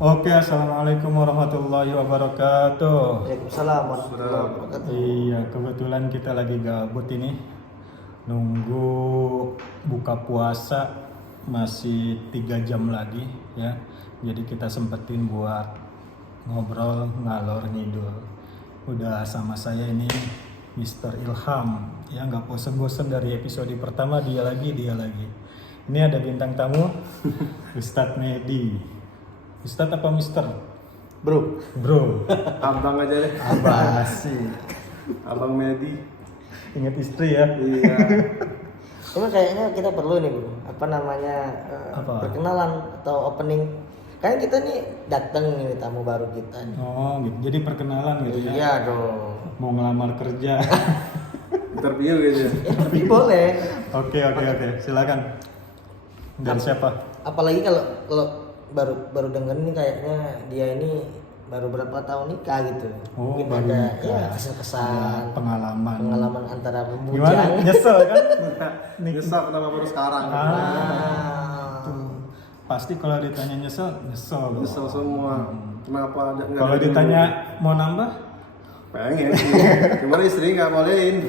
Oke, assalamualaikum warahmatullahi wabarakatuh. Waalaikumsalam warahmatullahi wabarakatuh. Iya, kebetulan kita lagi gabut ini, nunggu buka puasa masih 3 jam lagi ya. Jadi kita sempetin buat ngobrol ngalor ngidul. Udah sama saya ini Mr. Ilham, ya nggak bosen-bosen dari episode pertama dia lagi. Ini ada bintang tamu, Ustadz Medi. Ustadz apa Mister? Bro, Abang aja deh. Abang sih. Abang Medi. Ingat istri ya? Iya. ini kayaknya kita perlu nih bro, apa namanya Apa? perkenalan atau opening. Kan kita nih datang nih tamu baru kita nih. Oh gitu, jadi perkenalan gitu ya? Iya dong. Mau ngelamar kerja. Interview gitu. Ya tapi boleh. Oke, silakan. Dan siapa? Apalagi kalau baru denger nih kayaknya dia ini baru berapa tahun nikah gitu. Oh, Mungkin baru ada nikah. ya kesan-kesan, Ada pengalaman antara Gimana? pembujang. Nyesel kan? Nyesal kenapa baru sekarang? Ah. Pasti kalau ditanya nyesel. Nyesel semua. Kenapa ada nggak Kalau ada ditanya dulu? mau nambah? Pengen sih. Cuma istri nggak bolehin.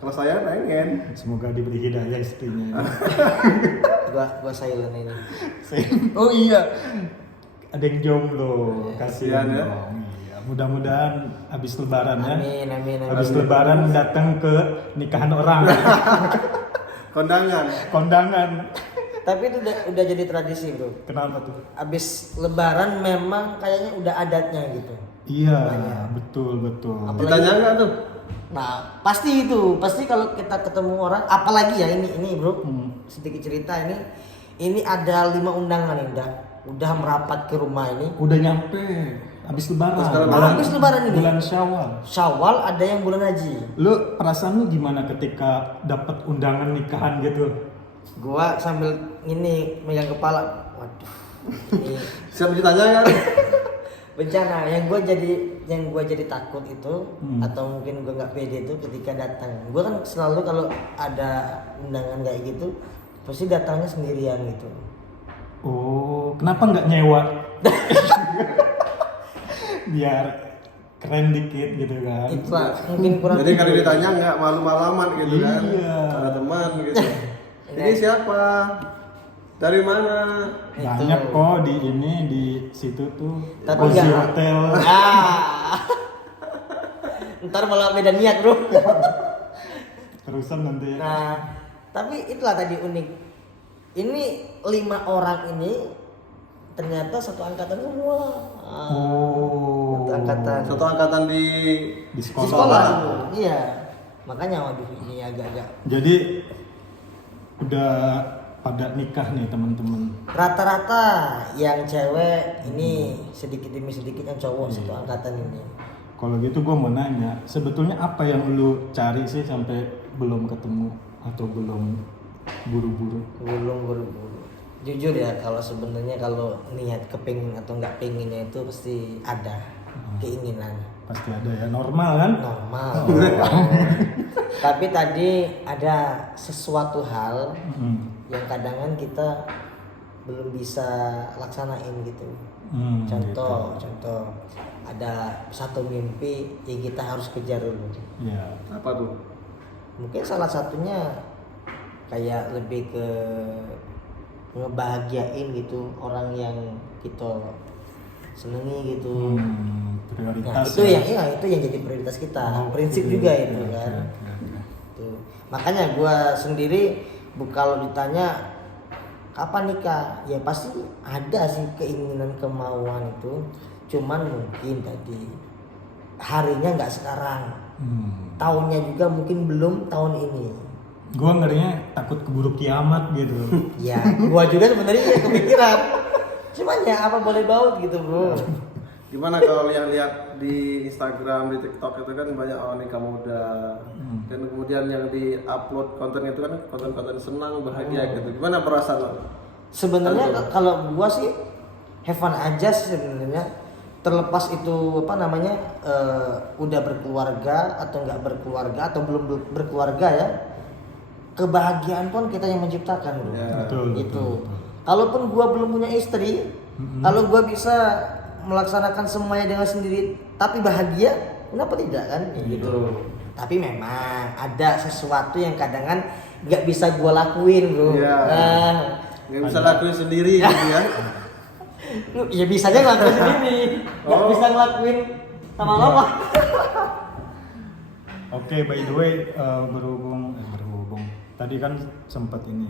Kalau saya pengen. Semoga diberi hidayah istrinya. Gua silent ini. Oh iya, ada yang jomblo, Kasihan kasihan ya. dong. Iya, mudah-mudahan habis lebaran ya. Amin. Habis lebaran datang ke nikahan orang, kondangan. Tapi itu udah jadi tradisi bro. Kenapa tuh? Abis lebaran memang kayaknya udah adatnya gitu. Iya, Banyak. betul. Apalagi- Ditanya nggak tuh? Nah pasti kalau kita ketemu orang, apalagi ya ini bro, sedikit cerita ini ada 5 undangan nih udah merapat ke rumah ini. Udah nyampe habis lebaran. Habis lebaran ini. Bulan Syawal. Syawal ada yang bulan haji. Lu perasaan lu gimana ketika dapat undangan nikahan gitu? Gua sambil ini megang kepala, waduh, ini Siap ditanya kan? bencana yang gua jadi takut itu atau mungkin gua nggak pede itu ketika datang. Gua kan selalu kalau ada undangan kayak gitu pasti datangnya sendirian gitu. Oh, kenapa nggak nyewa? Biar keren dikit gitu kan. Itulah mungkin kurang. Jadi kalau ditanya nggak malu-malaman gitu kan? Iya. Ada teman gitu. Ini siapa? Dari mana? Banyak kok di situ tuh. Tapi Cozy enggak. Hotel. Ntar malah beda niat bro. Terusan nanti. Nah, tapi itulah tadi unik. Ini 5 orang ini ternyata satu angkatan semua. Oh. Satu angkatan. Satu angkatan di Di Di sekolah. sekolah. Iya. Makanya waduh ini agak-agak. Jadi udah pada nikah nih teman-teman. Rata-rata yang cewek ini sedikit demi sedikit yang cowok satu angkatan ini. Kalau gitu gue mau nanya, sebetulnya apa yang lu cari sih sampai belum ketemu atau belum buru-buru? Belum buru-buru. Jujur ya kalau sebenarnya kalau niat kepingin atau nggak pengennya itu pasti ada keinginan. Pasti ada ya, normal kan? Normal. Tapi tadi ada sesuatu hal yang kadang kita belum bisa laksanain gitu. Contoh ada satu mimpi yang kita harus kejar dulu. Ya. apa tuh? Mungkin salah satunya kayak lebih ke ngebahagiain gitu orang yang kita senengi gitu. Nah, Prioritas. itu itu yang jadi prioritas kita. Prinsip juga itu kan. Tuh. Makanya gua sendiri kalau ditanya kapan nikah, ya pasti ada sih keinginan kemauan itu. Cuman mungkin tadi harinya nggak sekarang, tahunnya juga mungkin belum tahun ini. Gue ngerinya takut keburu kiamat gitu. Ya, gua juga sebenarnya kepikiran. Cuman ya apa boleh baut gitu bro. Gimana kalau lihat di Instagram, di TikTok itu kan banyak orang nikah muda. Dan kemudian yang di-upload konten itu kan konten-konten senang, bahagia gitu. Gimana perasaan lo? Sebenarnya kalau gua sih have fun aja sih sebenarnya. Terlepas itu apa namanya udah berkeluarga atau nggak berkeluarga atau belum berkeluarga ya, kebahagiaan pun kita yang menciptakan bro. Ya, Betul. Itu Kalaupun gua belum punya istri, kalau gua bisa melaksanakan semuanya dengan sendiri tapi bahagia, kenapa tidak kan? Gitu. Tapi memang ada sesuatu yang kadang kan nggak bisa gua lakuin, bro. Iya. Nggak bisa lakuin sendiri gitu ya. Ya bisa aja ngelakuin sendiri, nggak bisa ngelakuin lama-lama. Oke, by the way, berhubung. Tadi kan sempat ini.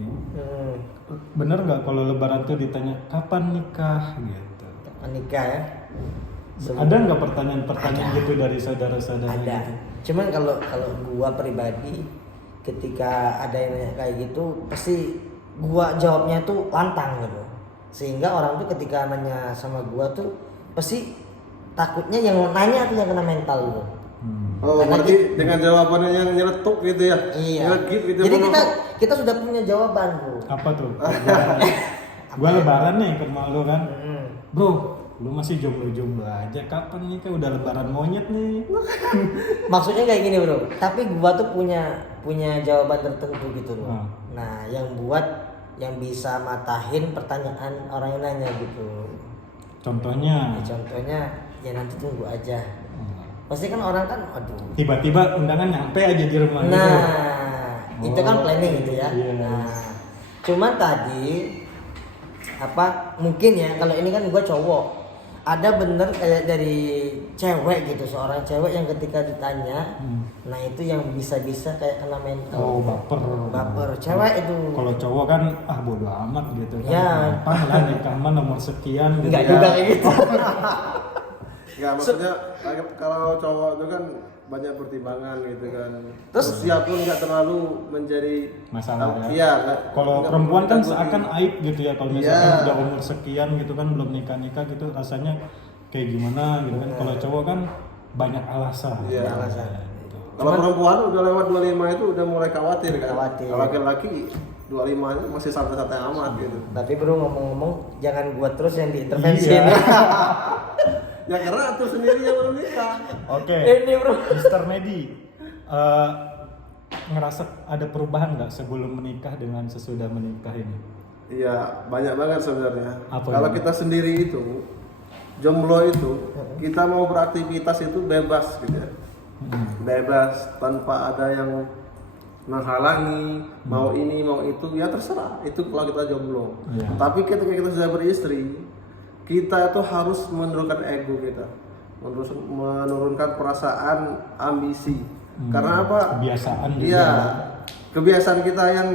Bener nggak kalau Lebaran tuh ditanya kapan nikah gitu? Kapan nikah ya? Ada nggak pertanyaan-pertanyaan gitu dari saudara-saudara? Ada. Gitu? Cuman kalau gua pribadi ketika ada yang nanya kayak gitu, pasti gua jawabnya tuh lantang gitu. Sehingga orang tuh ketika nanya sama gua tuh pasti takutnya yang nanya tuh yang kena mental gitu. Oh, berarti dengan jawabannya yang nyeletuk gitu ya? Iya. Nyelekit gitu. Jadi kita sudah punya jawaban, bro. Apa tuh? Gua Lebaran nih ke rumah lu kan. Bro, lu masih jomblo-jomblo aja. Kapan nikah? Udah Lebaran monyet nih. Maksudnya kayak gini, bro. Tapi gua tuh punya jawaban tertentu gitu, bro. Nah, yang bisa matahin pertanyaan orang yang nanya gitu. Contohnya? Contohnya ya nanti tunggu aja. Pasti kan orang kan, aduh. Tiba-tiba undangan nyampe aja di rumah. Nah, itu kan planning gitu ya. Iya. Nah, cuman tadi mungkin ya kalau ini kan gua cowok, ada bener kayak dari cewek gitu, seorang cewek yang ketika ditanya, nah itu yang bisa-bisa kayak kena mental. Oh, baper. Cewek itu. Kalau cowok kan bodo amat gitu kan. Ya. Gampang lah nikah mah nomor sekian gitu. Enggak juga kayak gitu. Enggak, maksudnya kalau cowok itu kan banyak pertimbangan gitu kan. Terus usia pun nggak terlalu menjadi masalah ya. Iya. Kalau perempuan kan seakan aib gitu ya, kalau misalkan Iya. udah umur sekian gitu kan belum nikah gitu rasanya kayak gimana gitu kan. Kalau cowok kan banyak alasan. Iya. alasan. Kalau perempuan udah lewat 25 itu udah mulai khawatir kan. Khawatir. Kalau laki-laki 25 nya masih santai-santai amat gitu. Tapi bro, ngomong-ngomong jangan gua terus yang diintervensi. Iya. Ya karena atur sendiri yang belum nikah. Oke. Ini bro. Mr. Medi, ngerasa ada perubahan nggak sebelum menikah dengan sesudah menikah ini? Iya, banyak banget sebenarnya. Apa Kalau itu? kita sendiri itu jomblo itu, kita mau beraktivitas itu bebas gitu ya. Bebas tanpa ada yang menghalangi, mau ini mau itu ya terserah. Itu kalau kita jomblo. Iya. Tapi ketika kita sudah beristri, kita itu harus menurunkan ego kita, menurunkan perasaan ambisi. Karena apa? Kebiasaan juga. Iya, kebiasaan kita yang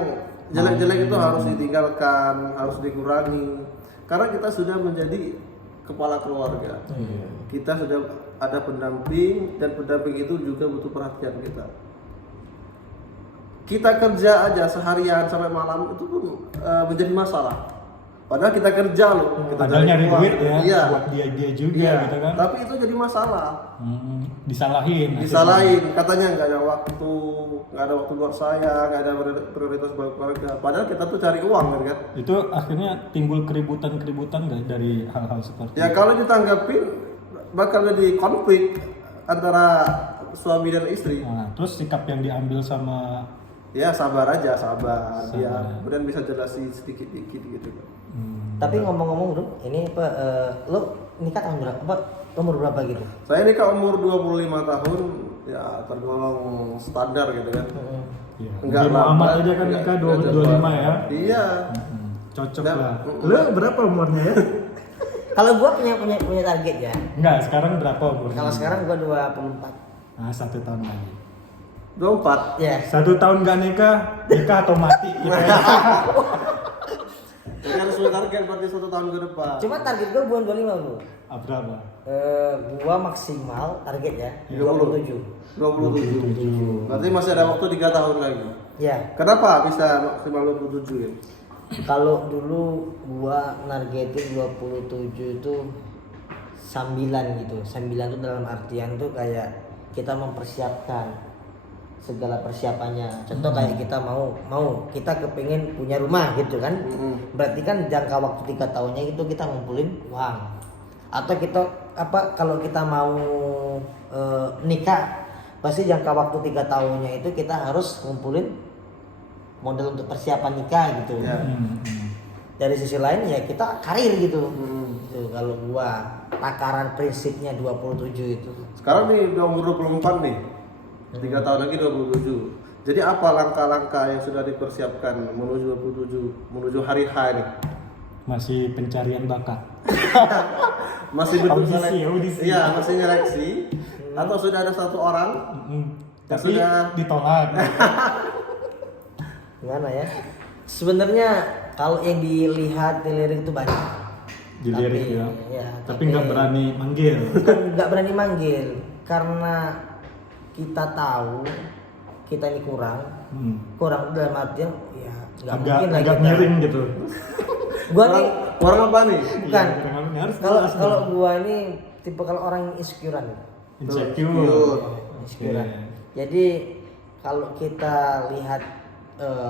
jelek-jelek itu harus ditinggalkan, harus dikurangi. Karena kita sudah menjadi kepala keluarga. Kita sudah ada pendamping dan pendamping itu juga butuh perhatian kita. Kita kerja aja seharian sampai malam itu pun menjadi masalah. Padahal kita kerja loh, kita Padahal nyari uang. duit ya, Iya. buat dia juga Iya. gitu kan. Tapi itu jadi masalah. Disalahin. Katanya nggak ada waktu buat saya, nggak ada prioritas buat keluarga. Padahal kita tuh cari uang kan. Itu akhirnya timbul keributan nggak dari hal-hal seperti Ya kalau ditanggapin bakal jadi konflik antara suami dan istri. Nah, terus sikap yang diambil sama Ya sabar aja, sabar. Ya, ya. kemudian bisa jelasin sedikit-sedikit gitu. Tapi ngomong-ngomong bro, ini lo nikah tahun berapa? Umur berapa gitu? Saya nikah umur 25 tahun, ya tergolong standar gitu kan. ya, Enggak Nabi Muhammad lambat, aja kan enggak- nikah enggak 25 cepat. ya. Iya. Cocok Dan- lah. Lu berapa umurnya ya? Kalau gua punya target ya. Enggak, sekarang berapa umurnya? Kalau sekarang gua 24. Nah, 1 tahun lagi. 24. Ya. 1 tahun nggak nikah atau mati gitu ya. Ini harus sudah target berarti 1 tahun ke depan. Cuma target gua bukan 25 bro. Berapa? Gua maksimal target ya 27. 27. Berarti masih ada waktu 3 tahun lagi. Ya. Kenapa bisa maksimal 27 ya? Kalau dulu gua nargetin 27 itu sambilan gitu. Sambilan itu dalam artian tuh kayak kita mempersiapkan segala persiapannya. Contoh kayak kita mau kita kepingin punya rumah gitu kan. Berarti kan jangka waktu 3 tahunnya itu kita ngumpulin uang. Atau kita kalau kita mau nikah pasti jangka waktu 3 tahunnya itu kita harus ngumpulin modal untuk persiapan nikah gitu. Ya. dari sisi lain ya kita karir gitu. Gitu, kalau gua takaran prinsipnya 27 itu. Sekarang nih udah umur 24 nih. 3 tahun lagi 27. Jadi apa langkah-langkah yang sudah dipersiapkan menuju 27, menuju hari H ini? Masih pencarian bakat. Masih bentuk Audisi. Iya, masih nyeleksi. Atau sudah ada satu orang? Tapi sudah- ditolak. Gimana ya? Sebenarnya kalau yang dilirik itu banyak. Dilirik Tapi- ya. ya, Tapi nggak berani manggil. Bukan nggak berani manggil karena kita tahu kita ini kurang dalam artian ya nggak mungkin lah agak kita. miring gitu. Gua nih Orang apa nih? bukan Ini harus kalau jelas kalau dong. gua ini tipe kalau orang yang insecurean. Insecure. Insecurean. Oke. Jadi kalau kita lihat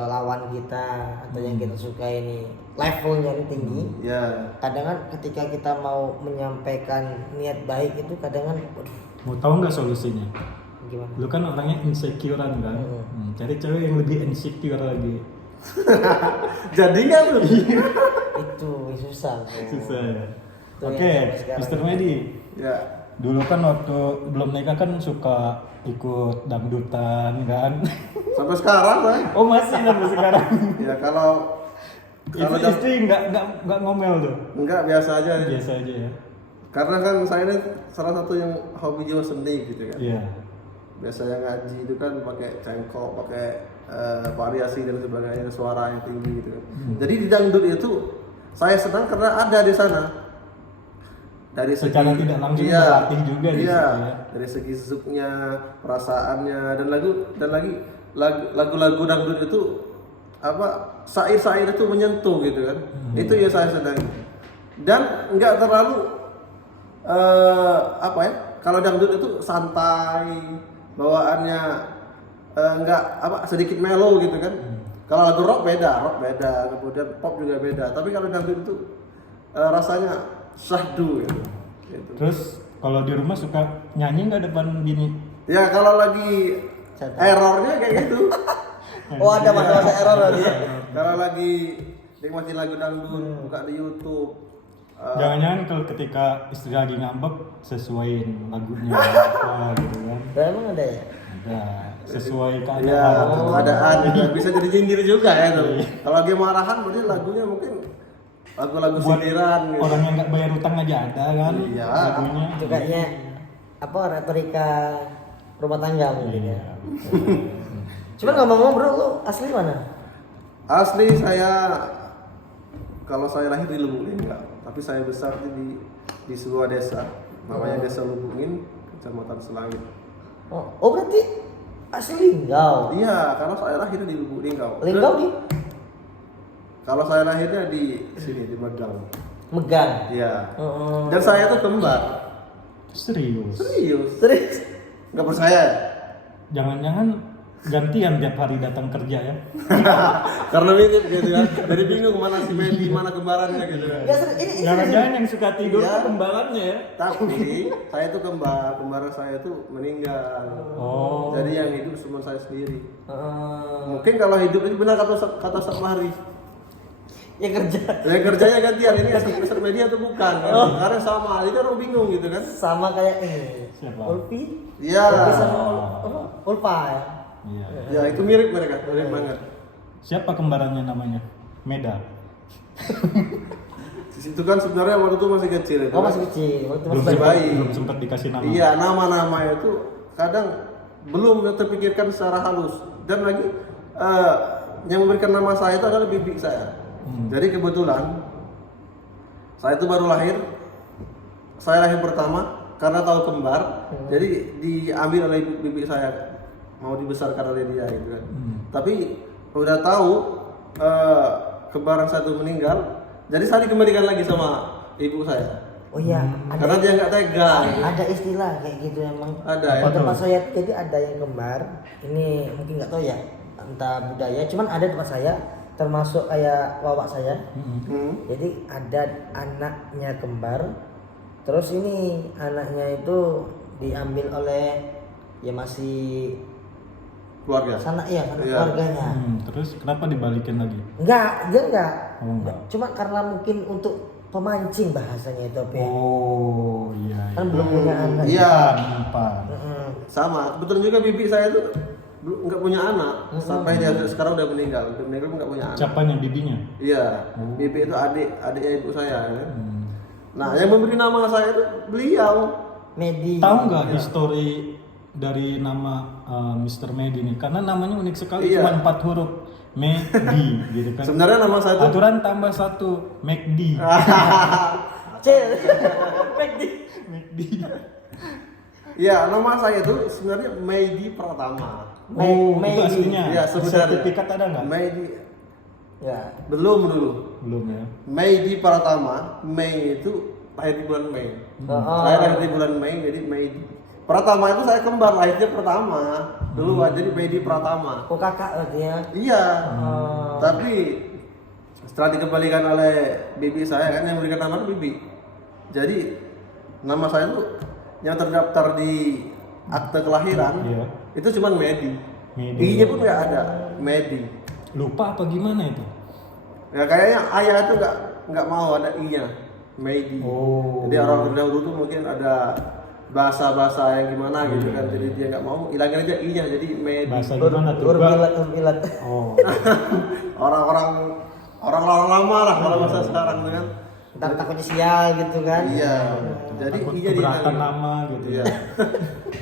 lawan kita atau yang kita suka ini levelnya ini tinggi, Ya. kadang kan ketika kita mau menyampaikan niat baik itu kadang kan waduh, Mau tahu nggak solusinya? gimana? Lu kan orangnya insecurean kan. Cari cewek yang lebih insecure lagi. Jadi nggak tuh? Itu susah. Bro. Susah ya. Itu Oke, yang sampai sekarang. Mr. Medi. Ya. Dulu kan waktu belum nikah kan suka ikut dangdutan kan. Sampai sekarang kan? Oh masih sampai sekarang. Ya kalau Istri nggak ngomel tuh. enggak biasa aja. Biasa aja ya. Karena kan saya ini salah satu yang hobi jiwa seni gitu kan. Iya. Biasanya ngaji itu kan pakai cengkok, pakai variasi dan sebagainya, suara yang tinggi gitu kan. Jadi di dangdut itu saya senang karena ada di sana. Dari segi Secara tidak langsung iya, berlatih juga di iya, situ ya. dari segi zouknya, perasaannya dan lagi lagu-lagu dangdut itu apa syair-syair itu menyentuh gitu kan. Itu yang saya senang. Dan nggak terlalu apa ya? Kalau dangdut itu santai, bawaannya nggak apa sedikit mellow gitu kan. Kalau lagu rock beda, kemudian pop juga beda. Tapi kalau dangdut itu rasanya syahdu gitu. Terus kalau di rumah suka nyanyi nggak depan bini? Ya kalau lagi Santai. errornya kayak gitu. Oh ada masa-masa error lagi ya. Kalau lagi nikmatin lagu dangdut, buka di YouTube. Jangan-jangan kalau ketika istri lagi ngambek sesuaiin lagunya apa gitu kan? Nah, emang ada ya? Ada sesuai Ya, keadaan. keadaan juga bisa jadi nyindir juga ya tuh. Kalau lagi marahan berarti lagunya mungkin lagu-lagu Buat sindiran gitu. orang yang nggak bayar utang aja ada kan? Iya. Lagunya. Itu kayaknya apa retorika rumah tangga mungkin ya. Cuman ngomong-ngomong bro, lu asli mana? Asli saya kalau saya lahir di Lubuk-Linggau, tapi saya besar di sebuah desa namanya Desa Lubungin, Kecamatan Selangit. Oh berarti asli Linggau. Iya, karena saya lahir di Lubuk-Linggau. Linggau di Kalau saya lahirnya di sini di Megang. Megang. Iya. Oh, Dan saya tuh kembar. Serius. Serius. serius. Nggak percaya? Jangan-jangan gantian tiap hari datang kerja ya? Karena mirip gitu kan. Jadi bingung mana si Medi, mana kembarannya gitu kan. Ya serius. Ini Jangan-jangan yang suka tidur Iya. tuh kembarannya ya? Tapi saya tuh kembaran saya tuh meninggal. Oh. Jadi yang hidup cuma saya sendiri. Heeh. Mungkin kalau hidup ini benar kata Sapmari. Ya kerja Ya kerjanya gantian ini Mr. Media atau bukan? Karena sama, jadi orang bingung gitu kan. sama kayak ini. Siapa? Ulpi. Iya. Ulpi sama Ulpa ya. Iya. Ya itu mirip mereka, mirip banget. Siapa kembarannya namanya? Meda. Di situ kan sebenarnya waktu itu masih kecil itu. Oh masih kecil. Waktu Belum masih sempat. sempat, bayi. belum sempat dikasih nama. Iya, nama-nama itu kadang belum terpikirkan secara halus. Dan lagi yang memberikan nama saya itu adalah bibi saya. Jadi kebetulan saya itu baru lahir. Saya lahir pertama karena tahu kembar. Jadi diambil oleh bibi saya, mau dibesarkan oleh dia gitu kan. Tapi udah tahu kembaran satu meninggal, jadi saya dikembalikan lagi sama ibu saya. Oh iya, Karena dia nggak tega. Gitu. ada istilah kayak gitu emang. Ada ya. Apa Di tempat tuh? saya jadi ada yang kembar. Ini mungkin nggak tahu ya, entah budaya. Cuman ada tempat saya, termasuk kayak wawak saya. Jadi ada anaknya kembar. Terus ini anaknya itu diambil oleh ya masih Keluarga. sanak Iya. keluarganya. Terus kenapa dibalikin lagi? Enggak, dia enggak. Oh, enggak. Cuma karena mungkin untuk pemancing bahasanya itu apa ya? Oh iya. Kan belum punya anak. Iya, Empat. Mm-mm. sama. Kebetulan juga bibi saya tuh nggak punya anak sampai dia sekarang udah meninggal. Udah meninggal nggak punya anak. Siapanya bibinya? Iya, bibi itu adiknya ibu saya. Ya. Hmm. Nah, yang memberi nama saya itu beliau. Medi. Tahu nggak histori dari nama Mr. Medi ini? Karena namanya unik sekali, Iya. cuma 4 huruf. Medi, gitu kan. Sebenarnya nama saya itu Aturan tambah 1, McD. Cil. Medi. McD. Iya, nama saya itu sebenarnya Medi Pratama. Oh, itu Medi. aslinya. Iya, sebenarnya. Sertifikat ada nggak? Medi Ya. belum dulu. Belum ya. Medi Pratama, Mei itu lahir di bulan Mei. Oh. Saya lahir di bulan Mei, jadi Medi. Pratama itu saya kembar, lahirnya pertama. Dulu jadi Medi Pratama. Kok kakak berarti ya? Iya. Oh. Tapi setelah dikembalikan oleh bibi saya kan yang memberikan nama itu bibi. Jadi nama saya itu yang terdaftar di akte kelahiran Iya. itu cuma Medi. Medi. I-nya pun nggak ada, Medi. Lupa apa gimana itu? Ya kayaknya ayah itu nggak mau ada I-nya, Medi. Oh. Jadi orang terdahulu tuh mungkin ada bahasa-bahasa yang gimana gitu kan, jadi dia nggak mau hilangin aja I-nya jadi Medi. Bahasa gimana tuh? Urbilat. Oh. Orang-orang lama lah kalau bahasa sekarang tuh kan. Ntar takutnya sial gitu kan? Iya. Jadi Takut I-nya keberatan dihilangin. nama gitu Iya. ya.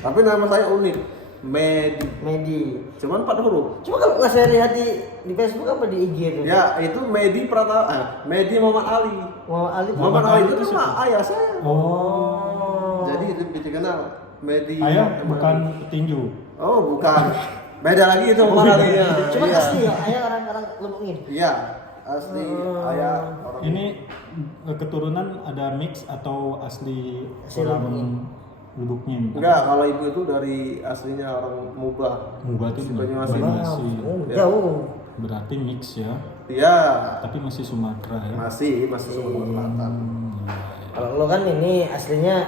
Tapi nama saya unik, Medi. Medi. Cuman 4 huruf. Cuma kalau nggak saya lihat di Facebook apa di IG itu? Ya itu Medi Pratama, Medi Muhammad Ali. Muhammad Ali. Muhammad Ali itu itu nama ayah saya. Oh. Jadi itu dikenal Medi. Ayah Muhammad bukan Ali. petinju. Oh bukan. Beda lagi itu Muhammad Ali-nya. Cuma Iya. asli ya, ayah orang-orang Lubungin. Iya, asli ayah orang. Ini keturunan ada mix atau asli Asli orang Lubuknya? Enggak, kalau ibu itu dari aslinya orang Mubah. Mubah itu di Banyuasin. Banyuasin. Oh, Ya. jauh. Berarti mix ya. Iya, Tapi masih Sumatera ya. masih Sumatera Selatan. Iya. Kalau lo kan ini aslinya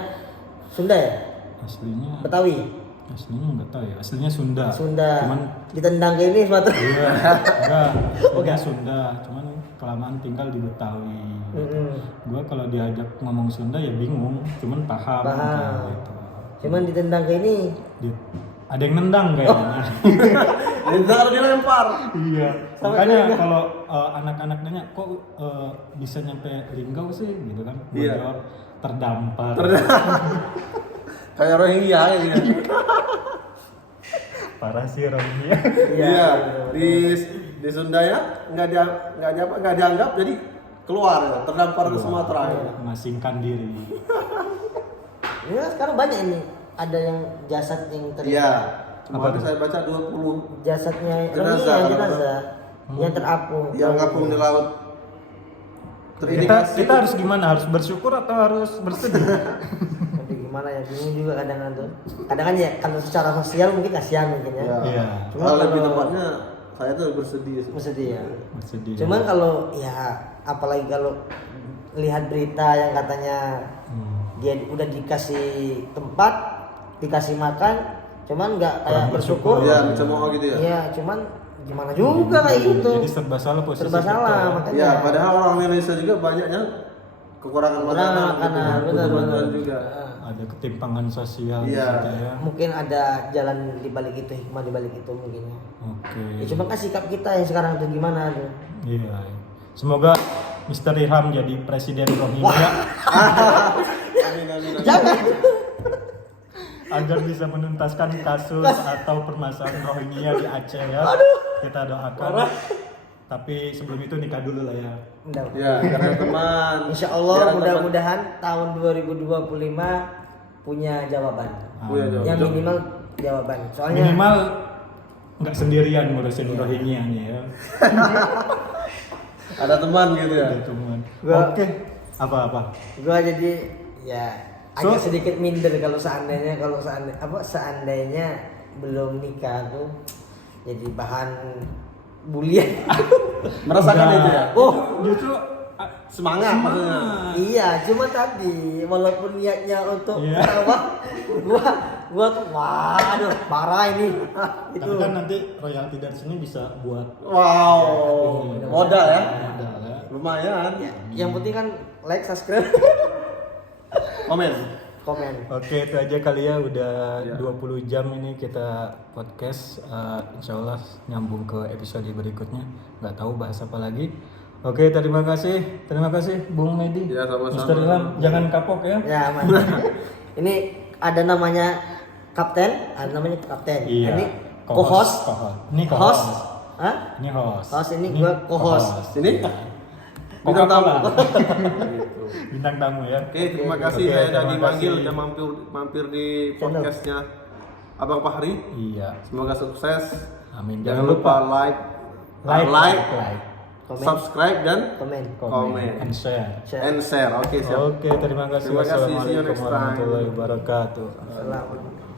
Sunda ya? Aslinya Betawi. nggak tahu ya. Aslinya Sunda. Sunda. Cuman Ditendang ke ini Sumatera. iya, enggak. Aslinya Sunda. Cuman kelamaan tinggal di Betawi. Gua kalau diajak ngomong Sunda ya bingung. Cuman paham. Paham. kayak gitu. Cuman ditendang ke ini. Ada yang nendang kayaknya. Jadi harus dilempar. Iya. Makanya kalau anak-anak nanya kok bisa nyampe Linggau sih gitu kan? Gua Iya. jawab terdampar. Kayak Rohingya gitu kan. Parah sih orangnya. Iya, di Sunda ya nggak dianggap jadi keluar ya, terdampar ke Sumatera ya. Mengasingkan diri. Ya sekarang banyak ini. Ada yang jasad yang Iya. Kemarin saya baca 20 jasadnya Jenazah, jenazah yang terapung. yang ngapung di laut. Kita Terindikasi. harus gimana? Harus bersyukur atau harus bersedih? Tapi gimana ya, bingung juga kadang-kadang tuh. Kadang kan ya kalau secara sosial mungkin kasihan mungkin ya. Ya. Iya. Cuma Kalau lebih kalau- tepatnya saya tuh bersedih sih. Bersedih ya. Bersedih. Cuman kalau ya apalagi kalau lihat berita yang katanya dia udah dikasih tempat, dikasih makan, cuman nggak kayak Kurang bersyukur. bersyukur. Iya, mencemooh gitu ya. Iya, cuman gimana juga kayak gitu. Jadi serba salah posisi Serba kita salah ya. makanya. Ya, padahal orang Indonesia juga banyaknya kekurangan makanan, makanan, kebutuhan benar. juga. Ada ketimpangan sosial Iya. gitu ya. Mungkin ada jalan di balik itu, hikmah di balik itu mungkin ya. Oke. Ya cuma kan sikap kita yang sekarang tuh gimana tuh. Iya. Semoga Mr. Ilham jadi presiden Rohingya Amin, amin, amin. Jangan. agar bisa menuntaskan kasus atau permasalahan Rohingya di Aceh ya. Kita doakan. Tapi sebelum itu nikah dulu lah ya. Udah. Ya, karena teman. Insya Allah Ya, mudah-mudahan tahun 2025 punya jawaban. Punya jawaban. Yang minimal jawaban. Soalnya Minimal nggak sendirian ngurusin Rohingya nih ya. ada teman gitu ya. Ada teman. Gua- Oke. Apa-apa? gua jadi ya So- agak sedikit minder kalau seandainya belum nikah tuh jadi bahan bulian. Merasakan Enggak. itu ya. Oh, Justru Semangat maksudnya. iya, cuma tadi walaupun niatnya untuk Iya. apa, gua tuh waduh parah ini. Tapi Itu kan nanti royalti dari sini bisa buat Wow, modal ya. modal ya. lumayan. Ya, yang penting kan like, subscribe, Komen. komen. Oke, itu aja kali ya, udah Ya. 20 jam ini kita podcast. Insya Allah nyambung ke episode berikutnya. Nggak tahu bahas apa lagi. Oke, terima kasih Bung Medi. Ya, sama-sama. Mr. Ilham, jangan kapok ya. Ya aman. Ini ada namanya kapten, ada namanya kapten. Iya. Ini co-host. Ini Host. co-host. Hah? Ini host. Host, ini gua co-host. Ini bintang tamu. Gitu. Bintang tamu ya. Oke, terima kasih Oke, saya udah terima dipanggil kasih. dan mampir di podcastnya Abang Fahri. Iya. Semoga sukses. Amin. Jangan lupa like, like, Komen, subscribe dan komen, Komen. and share. share. and share. Oke, siap. Oke, terima kasih. Terima kasih. See you Wassalamualaikum next time. warahmatullahi wabarakatuh. Selamat.